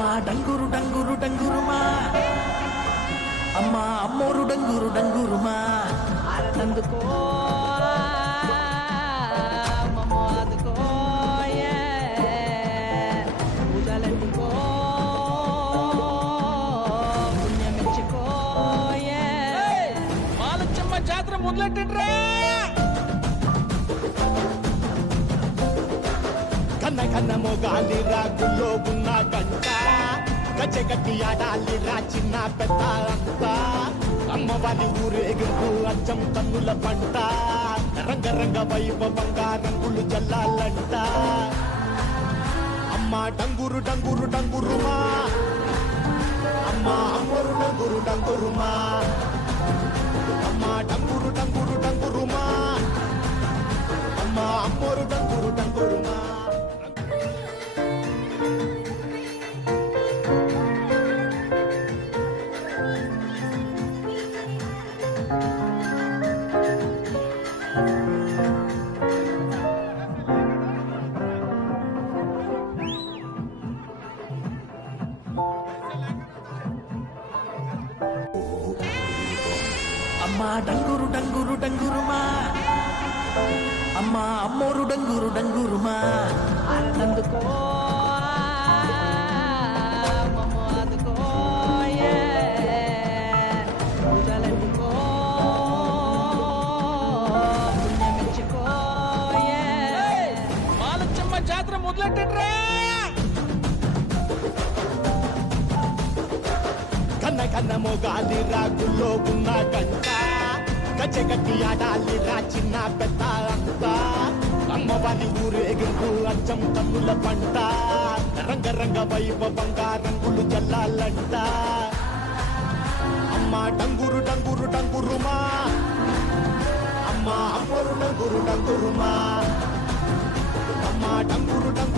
అమ్మా డంగురు డంగురు డంగురుమా అమ్మా అమ్మోరు డంగురు డంగురుమా అందుకో మమ్మో అందుకో పూజలందుకో పుణ్యమిచ్చుకో మాలచ్చమ్మ జాతర మొదలెట్టట్రా కన్న కన్న మొగాలిరా గుల్లో ఉన్న గంట గచ్చగట్టి ఆడాలిరా చిన్న పెద్ద అంతా అమ్మవారి ఊరేగింపు అచ్చం కన్నుల పంట రంగరంగ వైభవంగా రంగులు జల్లాలంట అమ్మ డంగురు డంగురు డంగురుమా అమ్మ అమ్మరు డంగురు డంగురుమా అమ్మ డంగురు డంగురు డంగురుమా అమ్మ అమ్మరు డంగురు డంగురుమా అమ్మా డంగురు డంగురు డంగురుమా అమ్మా అమ్మోరు డంగురు డంగురుమా అందుకో మమ్మో అందుకో పూజలందుకో పుణ్యమిచ్చుకో మాలచ్చమ్మ జాతర మొదలెట్టట్రా కన్న కన్న మొగాలిరా గుల్లో ఉన్న గంట గచ్చగట్టి ఆడాలిరా చిన్న పెద్ద అంతా అమ్మవారి ఊరేగింపు అచ్చం కన్నుల పంట రంగరంగ వైభవంగా రంగులు జల్లాలంట అమ్మ డంగురు డంగురు డంగురుమా అమ్మ అమ్మరు డంగురు డంగురుమా అమ్మ డంగురు డంగురు